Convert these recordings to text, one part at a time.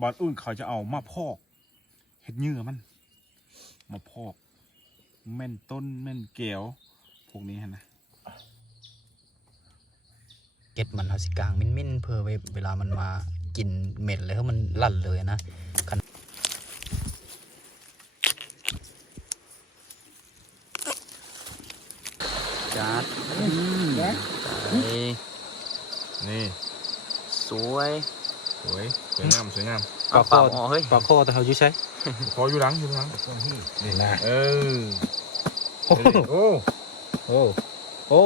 บอนอื่นเขาจะเอามาพอกเห็ดเหยื่อมัน มาพอกแม่นต้นแม่นเกลียวพวกนี้ฮะนะเก็ดมันเฮาสิกลางมิ้นๆเพื่อไว้เวลามันมากินเม็ดแล้วมันลั่นเลยนะคันจัดอืมไปนี่ สวย สวยสวยงามสวยงามเอาปากอ๋อเฮ้ยปลาคอแต่เขาอยู่ใช้พออยู่หลังอยู่หลังนี่นะเออโอ้โอ้โอ้โอ้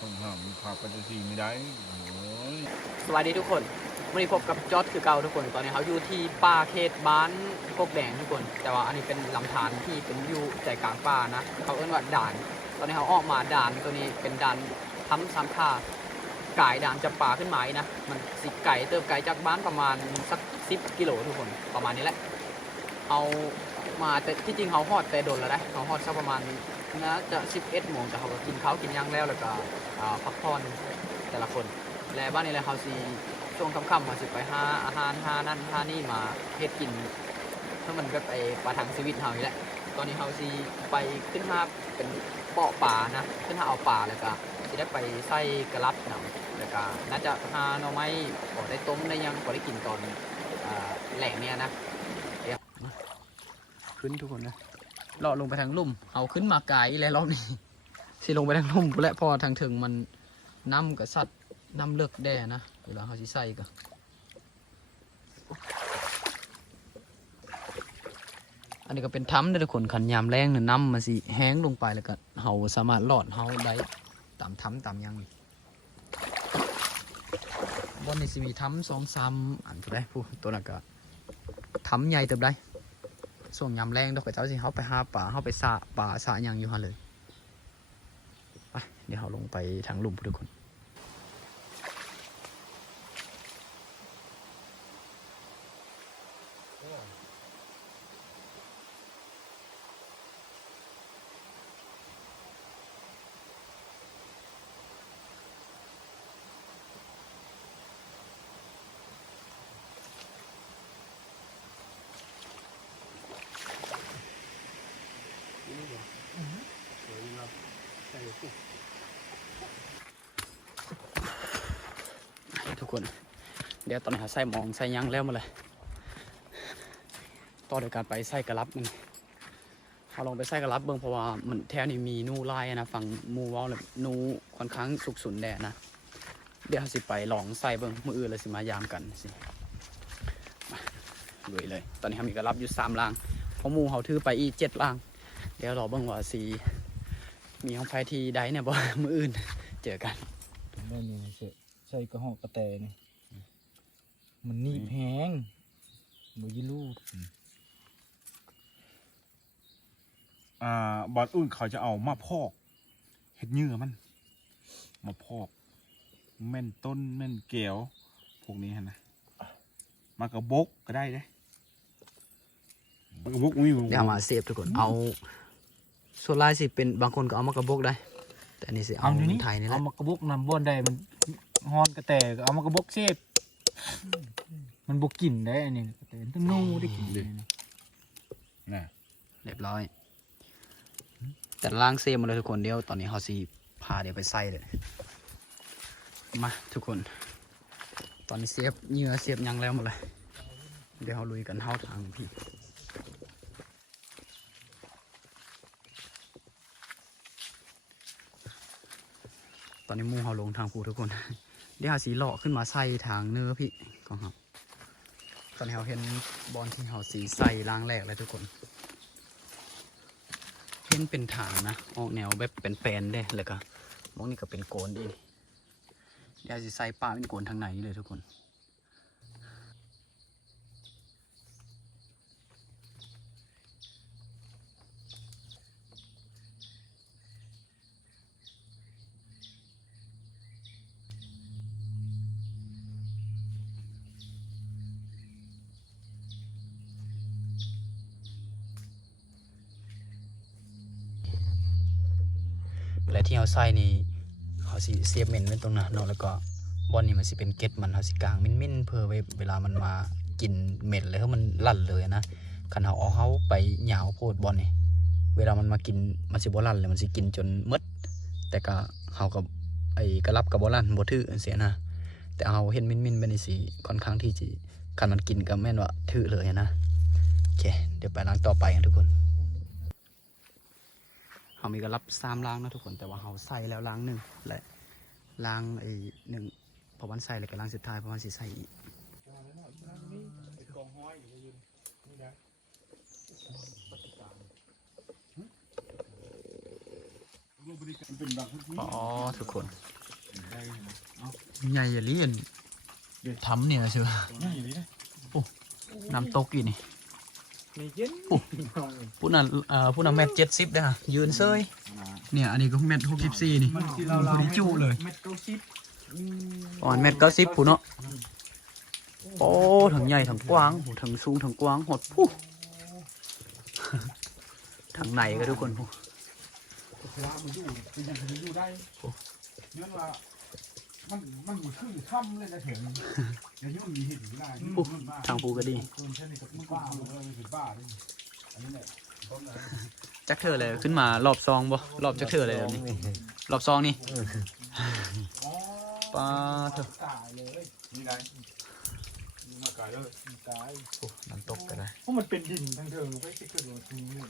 ต้องห้ามมีภาพกันทีไม่ได้โอ้ยสวัสดีทุกคนวันนี้พบกับจอร์ดคือเก่าทุกคน ตอนนี้เขาอยู่ที่ป่าเขตบ้านโคกแดงทุกคน แต่ว่าอันนี้เป็นลำธารที่เป็นอยู่ใจกลางป่านะ เขาเอิ้นว่าด่านต อนนี้เขาออกมาด่านตัวนี้เป็นด่านทำสามท่ากายด่านจะป่าขึ้นมาอีกนะ มันสิไก่เติบไก่จากบ้านประมาณสักสิบกิโลทุกคนประมาณนี้แหละ เอามาแต่ที่จริงเขาฮอดแต่โดนแล้วนะเขาฮอดสักประมาณน่าจะ11โมงแต่เขาก็กินข้าวกินหยังแล้วแล้วก็อ่าพักผ่อนแต่ละคน และบ้านนี้แหละเขาสีช่วงค่ำๆมาสิไปหาอาหารหานั่นหานี่มาเฮ็ดกินเพื่มันแบบไอ้ปลาทังชีวิตเฮานี่แหละ ตอนนี้เขาสีไปขึ้นหาเป็นเปาะป่านะ ขึ้นหาเอาป่าแล้วก็สิได้ไปใส่กระลับหนังแล้วก็น่าจะหาหน่อไม้พอได้ต้มได้ยังพอได้กินตอนแหล่งเนี่ยนะเดี๋ยวขึ้นทุกคนนะเลาะลงไปทางลุ่ม เอาขึ้นมาไกลแล้วรอบนี้สิลงไปทางลุ่มและพอทางถึงมันน้ำกับสัตว์น้ำเลือกแด่นะเวลาเขาสิใส่ก็อั นนี้ก็เป็นถ้ำเด้อทุกคนขันยามแรงเนี่ยน้ำมันสิแห้งลงไปแล้วก็เฮาสามารถลอดเฮาได้ตามถ้ำตามยังบนนี้สิมีถ้ำสองซ้ำอันผู้ได้ผู้ตัวนั้นก็ถ้ำใหญ่เติบได้ส่วงยามแรงดอกกระเจ้าสิเฮาไปหาป่าเฮาไปสะป่าสะหยังอยู่ฮะเลยไปเดี๋ยวเฮาลงไปทางลุ่มทุกคน ทุก คน เดี๋ยวตอนนี้หาใส่หมองใส่ยังแล้วมาเลยต่อโดยการไปใส่กระลับมันเขาลองไปใส่กระลับเบิ่งเพราะว่ามันแถวนี้มีนูลายอะนะฝั่งมูว้าเลยนูค่อนข้างสุกสุนแดดนะ เดี๋ยวสิไปลองใส่เบิ่งมืออื่นเลยสิมายามกันสิมาลุยเลย ตอนนี้เขามีกระลับอยู่สามลางเพราะมูเขาถือไปอีเจ็ดลาง เดี๋ยวรอเบิ่งว่าสีมีของไฟทีใดเนี่ยบ่มืออื่นเจอกันแม่นี่ใส่ ใส่กระหอกกระแตนี่มันหนีบแห้งบ่ยิลูกอ่าบอนอื่นเขาจะเอามาพอกเห็ดเหยื่อมัน มาพอก แม่นต้นแม่นเกลียวพวกนี้ฮะนะมากระบกก็ได้เด้มากระบกอุ้ยเดี๋ยวเอามาเสียบทุกคนเอาส่วนลายสิเป็นบางคนก็เอามากระบอกได้ แต่อันนี่สิเอาอยู่นี่ไทยนี่แหละเอามากระบอกนำบ้วนได้มัน ฮอนกระแตก็เอามากระบอกเชฟมันบกกลิ่นได้อันนี้กระแตมันต้องนูได้กลิ่นเลยนะน่ะเรียบร้อย แต่ล่างเสียบมาเลยทุกคนเดี๋ยวตอนนี้เขาสิพาเดี๋ยวไปใส่เลย มาทุกคน ตอนนี้เสียบเหงื่อเสียบหยังแล้วหมดเลย เดี๋ยวเราลุยกันเท่าทางพี่ตอนนี้หมูเขาลงทางภูทุกคน เดี๋ยวเขาสีเลาะขึ้นมาใส่ทางเนื้อพี่ของเขาตอนนี้เขาเห็นบอลที่เขาสีใส่ล้างแรกเลยทุกคนเห็นเป็นทางนะออกแนวแบบเป็นแปลนได้แล้วก็มองนี่ก็เป็นโกนดีเดี๋ยวสีใส่ปลาเป็นโกนทางไหนเลยทุกคน ที่เขาใส่นี่เขาสิเสียบเม็นไว้ตรงนั้นเนาะแล้วก็บอลนี่มันสิเป็นเก็ดมันเฮาสิกลางมิ้นๆเพื่อเวลามันมากินเม็ดแล้วมันลั่นเลยนะคันเฮาเอาเฮาไปหยาวโพดบอลนี่เวลามันมากินมันสิบ่ลั่นเลยมันสิกินจนมดแต่ก็เฮากับไอ้กระลับกับบ่ลั่นบ่ถือเสียนะแต่เฮาเห็นมิ้นๆไปนี่สิค่อนข้างที่จะคันมันกินก็แม่นว่าถือเลยนะโอเคเดี๋ยวไปล้างต่อไปทุกคน เฮามีกระลับสามล้างนะทุกคนแต่ว่าเฮาใส่แล้วล้างหนึ่งและล้างไอ้หนึ่งพอวันใส่แล้วก็ล้างสุดท้ายเพราะวันสิใส่อีกอ๋อทุกคนใหญ่อย่าเลี่ยนทำเนี่ยใช่ไหมน้ำตกอีนี่ มีเย็นผู้นั้นเอ่อผู้นั้นแมตเจ็ดสิบนะยืนเซยเนี่ยอันนี้ก็แมตหกสิบสี่นี่มันที่เราเราผู้ที่จู้เลยเม็ดเก้าสิบประมาณแมตเก้าสิบผู้เนาะโอ้ทั้งใหญ่ทั้งกว้างโหทั้งสูงทั้งกว้างหดผู้ทางไหนก็ทุกคนผู้พระ มันอยู่เป็นข้ามันมันเหมือนขึ้นถ้ำเลยนะเห็นอย่ายุ่งมีเห็นไม่ได้ผู้ทางผู้ก็ดีเกินแค่นี้ก็มึงบ้าเลยเป็นบ้าเลยอันนี้แหละต้นอะไรจักเธอเลยขึ้นมารอบซองบ่รอบจักเธอเลยเดี๋ยวนี้รอบซองนี่ปลาเถอะตายเลยนี่ได้มากายเลยตายโอ้น้ำตกก็ได้เพราะมันเป็นดินทั้งเทิงไม่ใช่เกิดว่าตรงนี้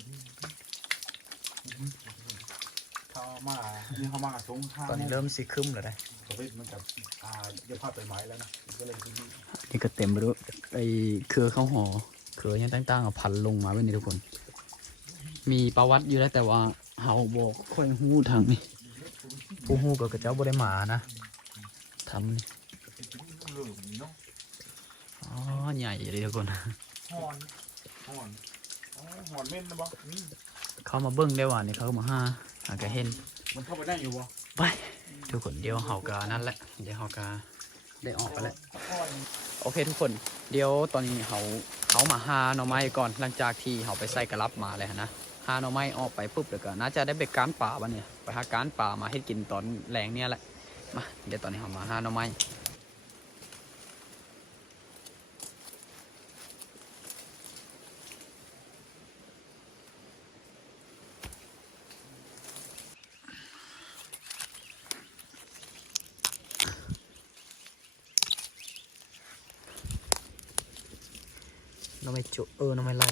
เลยเขามานี่เขามาสงข้าตอนนี้เริ่มสีครึ้มแล้วได้ประเภทมันจะอ่าจะพาดไปไม้แล้วนะก็เลยที่นี่นี่ก็เต็มไปด้วยไอ้เครือข้าวหอเครือยังต่างๆอะพันลงมาไว้นี่ทุกคน มีประวัติอยู่แล้วแต่ว่าเฮาบอกค่อยฮู้ทางนี่ผู้ฮู้ก็กระเจ้าบ่ได้มานะทำนี่อ๋อใหญ่เลยทุกคนหอนหอนอ๋อหอนเม่นนะบ่ เขามาเบิ้งได้ว่านี่เขาก็มาหาหาก็เห็น มันเข้าไปได้อยู่บ่ไป ทุกคนเดี๋ยวเฮากานั่นแหละ เดี๋ยวเฮากาได้ออกกันแล้วหอนโอเคทุกคน เดี๋ยวตอนนี้เขาเขามาหาหน่อไม้ก่อน หลังจากที่เขาไปใส่กระลับมาเลยนะหาหน่อไม้ออกไปปุ๊บเดี๋ยวก็น่าจะได้ไปการป่าบ้าเนี่ย ไปหาการป่ามาให้กินตอนแรงเนี่ยแหละ มา เดี๋ยวตอนนี้เขามาหาหน่อไม้ น่อไม้จุเออน่อไม้ไล่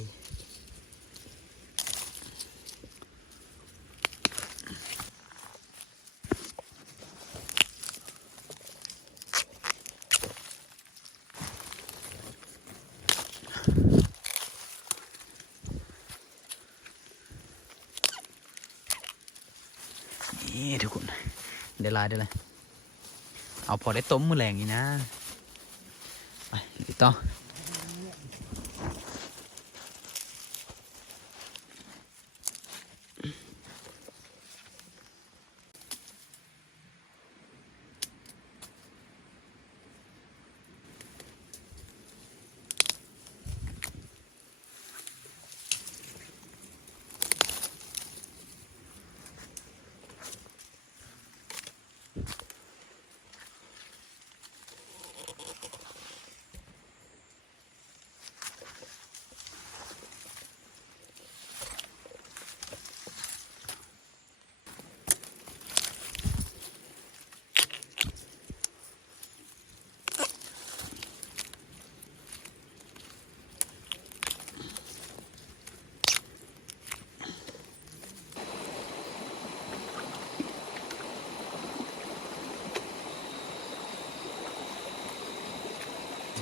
นี่ทุกคนเดี๋ยวไล่ได้เลย เอาพอได้ต้มมือแรงนี่นะ ไปติดต่อ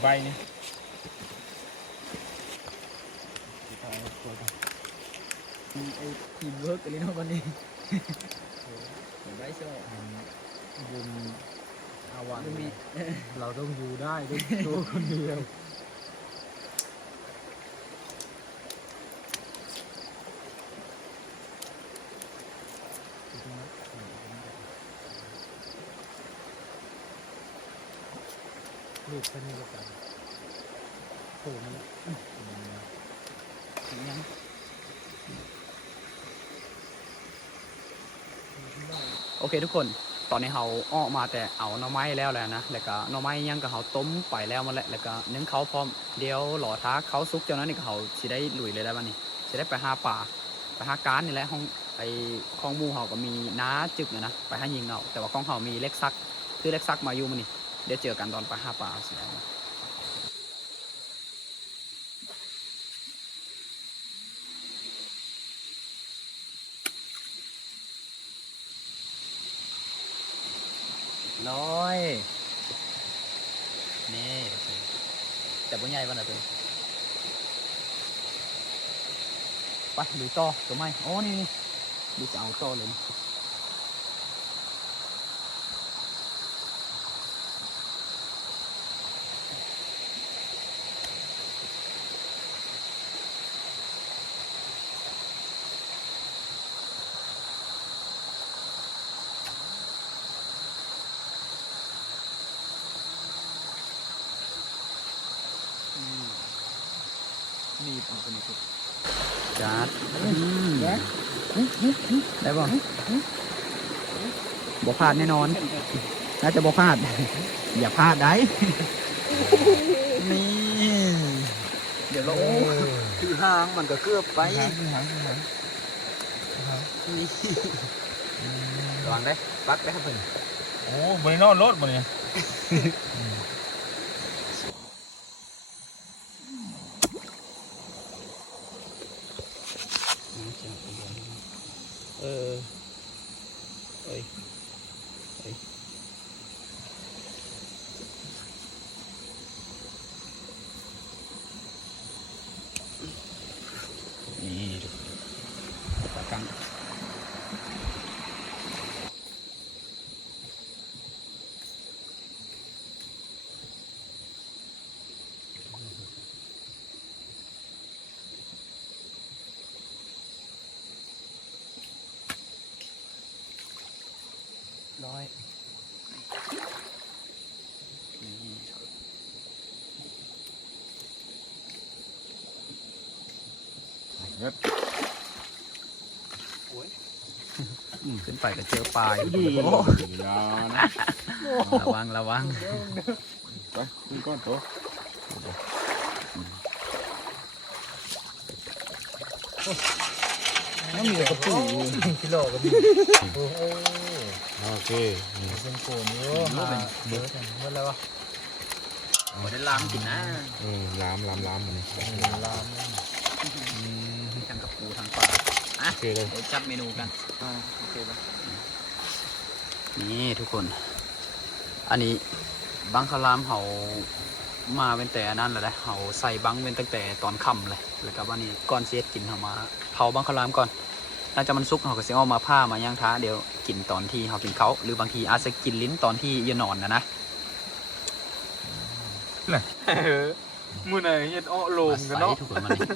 ใบนี่ไอ้ทีมเวิร์กกันเลยเนาะวันนี้ได้ชอบบุญอาวันมีเราต้องอยู่ได้ด้วยตัวคนเดียว ลูกแค่นี้แล้วกันโผล่มาแล้วยังโอเคทุกคนตอนนี้เขาออกมาแต่เอาหน่อไม้แล้วแหละนะแล้วก็หน่อไม้ยังกับเขาต้มไปแล้วมาแล้วแล้วก็นึ่งเขาพร้อมเดี๋ยวหล่อท้าเขาซุกเจ้านั้นนี่เขาสิได้ลุยเลยแล้ววันนี้สิได้ไปหาป่าไปหาการนี่แหละห้องไอ้ของมูเขาก็มีน้าจึกนะนะไปหายิงเอาแต่ว่าของเขามีเล็กซักคือเล็กซักมาอยู่มันนี่ เดี๋ยวเจอกันตอนไปหาป่าสิได้ร้อยนี่แต่บ่ใหญ่ปานนั้นเลยไปดูต่อตัวไม่โอ้นี่นี่ดูจะเอาต่อเลย นี่นี่เอาตัวนี้จัดได้ป่ะบ่พลาดแน่นอน น่าจะบ่พลาด อย่าพลาดได้ นี่เดี๋ยวเราคือหางมันก็เกือบไปหางหางหางนี่ระวังได้ปักได้ครับเพิ่นโอ้บริโนอนรถบ่เนี่ย เออเอ้ยเอ้ยนี่ดูปากกังร้อยนี่ เว็บ ขึ้นไปก็เจอปลาอยู่ดื้อโอ้ยานะระวังระวังไปขึ้นก้อนโตมันมีกระปุกกิโลก็มีโอ้โหโอเคเป็นโกนอยู่มาเบอร์กันเมื่อไรวะบ่ได้ลามกินนะเออล้ามล้ามล้ามมันนี่ลาม ทั้งกระปูทั้งปลา โอเคเลยเดี๋ยวจัดเมนูกันโอเคปะนี่ทุกคน อันนี้บังคลามเขามาเป็นแต่อันนั้นแหละนะเขาใส่บังเป็นตั้งแต่ตอนค่ำเลย แล้วก็วันนี้ก่อนเสียกินเขามาเผาบังคลามก่อนหลังจากมันสุกเขาก็จะเอามาผ้ามาย่างท้าเดี๋ยวกินตอนที่เขากินเขาหรือบางทีอาจจะกินลิ้นตอนที่เยนอนนะนะมือไหนเฮ็ดอ้อโลมกันใส่เนาะทุกคนมันนี่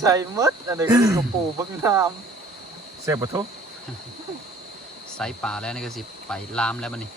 ใส่มดอันนี้ก็กระปูเบิ่งน้ำเสียบปะทุใส่ป่าแล้วนี่ก็สิไปลามแล้วมันนี่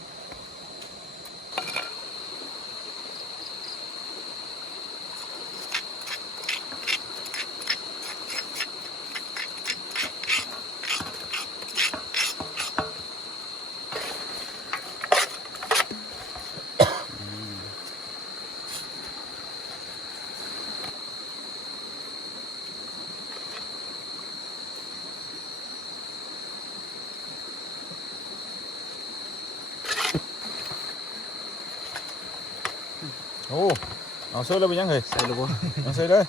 โอ้ เอาเสื้อเลยไปยังเฮ้ยใส่ลูกเอาเสื้อเลย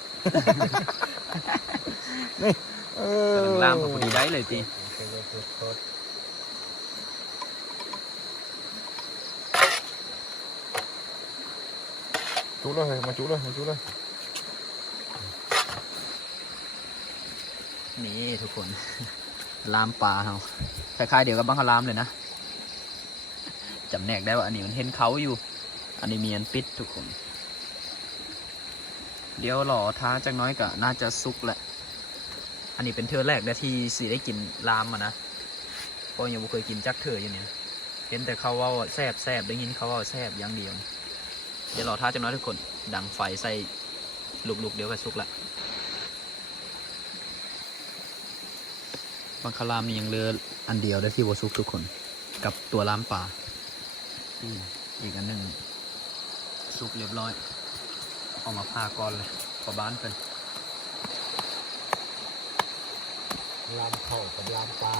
นี่เออกำลังลามกับพอดีได้เลยทีจุเลยเฮ้ยมาจุเลยมาจุเลยนี่ทุกคนลามปลาเขาคล้ายๆเดียวกับบังคลามเลยนะจำแนกได้ว่าอันนี้มันเห็นเขาอยู่ อันนี้มีอันปิดทุกคน เดี๋ยวหล่อท้าจักหน้อยก็น่าจะสุกแหละ อันนี้เป็นเทือแรกได้ที่สีได้กินลามมานะเพราะยังไม่เคยกินจักเทืออย่างเนี้ยเห็นแต่เขาเว่าแซบแซบได้ยินเขาเว่าแซบอย่างเดียว เดี๋ยวหล่อท้าจักหน้อยทุกคน ดังไฟใส่ลุกๆเดี๋ยวก็สุกละบังคลามนี่ยังเหลืออันเดียวได้ที่วสุกทุกคน กับตัวล้ามป่าอืมอีกอันหนึ่งซุปเรียบร้อย เออกมาพาก่อนเลยขอบ้านเพิ่นลามเข้ากับลามปลา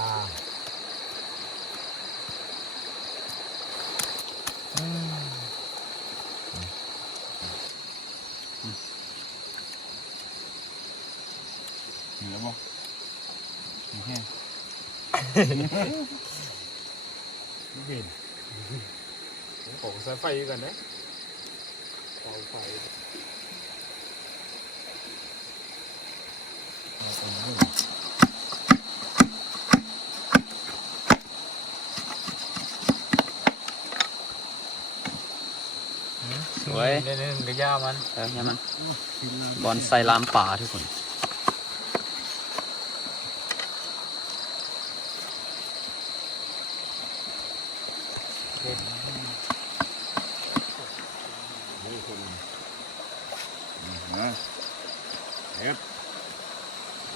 เหนือบ่มีแค่เห็นผมใส่ไฟกันนะเตาไฟ สวยเล่นๆกระยามันเออเนี่ยมันบอลใส่ล้ามป่าทุกคน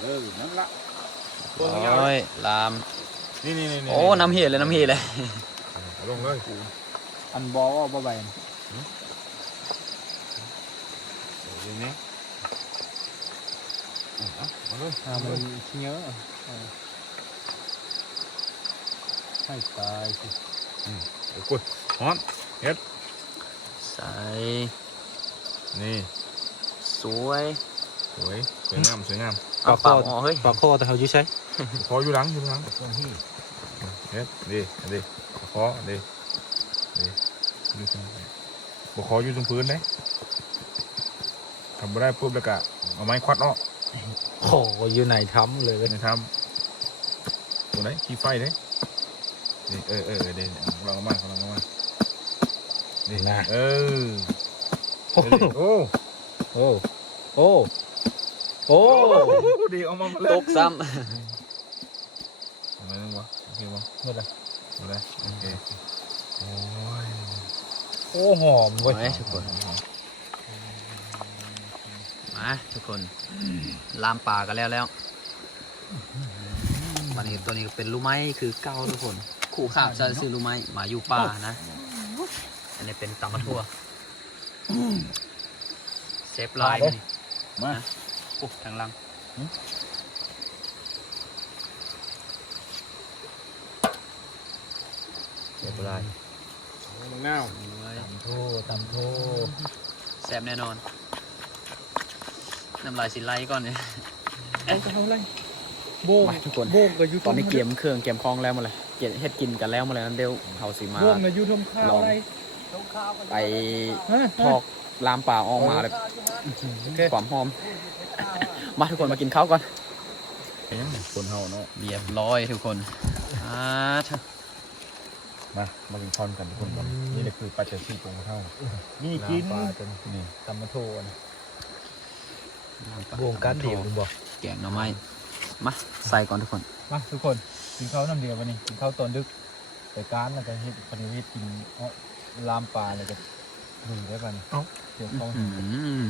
เออนั่นละโอ้ยลาม นี่นี่นี่โอ้ น้ำเหี่เลย น้ำเหี่เลย ลงเลยอันบอลบ่ใบ เดี๋ยวนี้เอาเอาเลยอ่ามันเยอะให้ตายสิเดี๋ยวกดฮอนใส่นี่สวยสวยสวยงามสวยงามเอาปากอ๋อเฮ้ยปลาคอแต่เขาอยู่ใช้พออยู่หลังอยู่หลังเฮ็ดดีดีพอดีดีอยู่ตรงบ่ขออยู่ตรงพื้นเด้ ทำบ่ได้ปุ๊บแล้วก็เอาไม้ควัดเนาะโอ้อยู่ไหนทำเลยนะครับตัวไหนขี้ไฟเด้นี่เออเออเออเดี๋ยวกำลังเอามากำลังเอามานี่นะเออโอ้โอ้โอ้โอ้โอ้ดีเอามาตกซ้อะไรนึงวะโอเคปะเมื่อไรอะไรโอเคโอ้ยโอ้หอมำเว้ยไว้ทุ กคนมาทุกคนลามป่ากันแล้วแล้ววันนี้ตัวนี้ก็เป็นลูไม้คือเก้าทุกคนขู่ขาบจะซื้อลูไม้มาอยู่ป่านะ อันนี้เป็นตำมะทั่วเซฟไลน์นี่มาโอ้ทางหลังเรียบร้อยมึงเน่าตำโทตำโทแซบแน่นอน น้ำลายสิไหลก่อนเนี่ยเขาเลยโบกมาทุกคน โบกกับยุตอนนี้เกมเครื่องเกมคลองแล้วหมาเลยเกมเฮ็ดกินกันแล้วหมาเลยนั่นเดียวเขาสิมา โบกกับยุทมข้าวลองอะไรไปฮะพอกลามป่าออกมาเลยโอเคความหอม มาทุกคนมากินข้าวก่อนเอ๊ะคนเฮาเนาะ เรียบร้อยทุกคนอ่าเถอะมา มากินข้าวกันทุกคนก่อนนี่แหละคือปัจจัยที่ของเฮานี่กิน ปลาจนนี่ตำมะโทนะ ลามป่าโบกกันเดียวบอกแกงหน่อไม้มาใส่ก่อนทุกคนมาทุกคนกินข้าวน้ำเดียววันนี้กินข้าวตอนดึกไปการแล้วก็เฮ็ดปฏิวิกินเอ้อลามปลาเลยก็ดูได้ป่ะนี่เดี๋ยวเขาอืม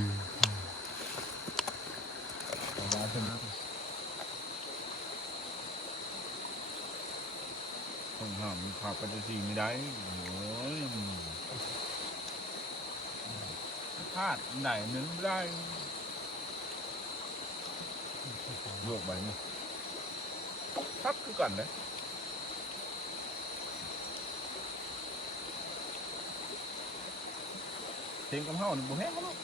เอามาขึ้นของเฮามีความปัจจัยที่ไม่ได้โอ้ยพลาดไหนนึงไม่ได้ ลวกไปนี่ทับคือกันเลยเต็มกับเฮานี่บ่แห้งบ่เนาะ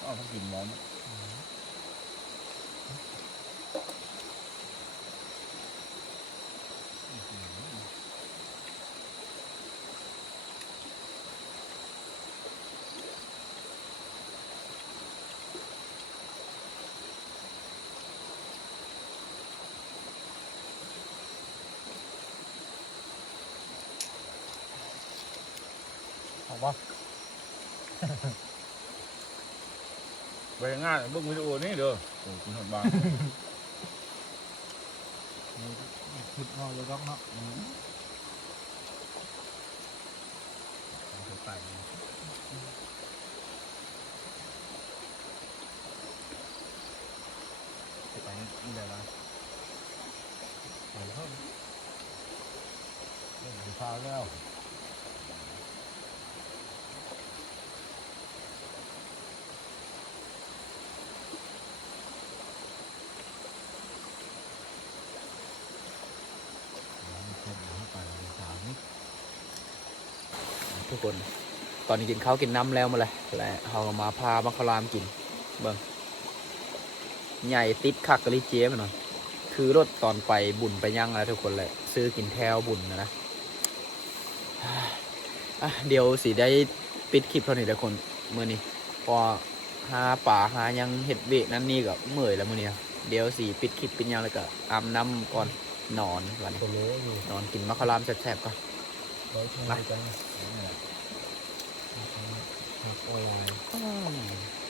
เอาเขากินหมอน ไปง่ายเบิ่งวิดีโอนี่เด้อโอ้คุณหดบางคิดเอาเลยก็เนาะไปไปนี่ได้ละพาแล้ว ทุกคน ตอนนี้กินข้าวกินน้ำแล้วมาเลยแล้วเราก็มาพามัคคารามกิน เบิ่งใหญ่ติดคักกะลิเจี๊ยบหน่อยคือรถตอนไปบุญไปย่างแล้วทุกคนเลยซื้อกินแถวบุญนะนะอะเดี๋ยวสิได้ปิดคลิปเท่านี้ทุกคนมื่อนี้พอหาป่าหายังเห็ดเวะนั่นนี่ก็เมื่อยแล้วมื่อนี้เดี๋ยวสิปิดคลิปเป็นยังแล้วก็อาบน้ำก่อนนอนวันนี้ตัวเล็กอยู่นอนกินมัคคารามแซ่บๆก่อนไว้ ทำ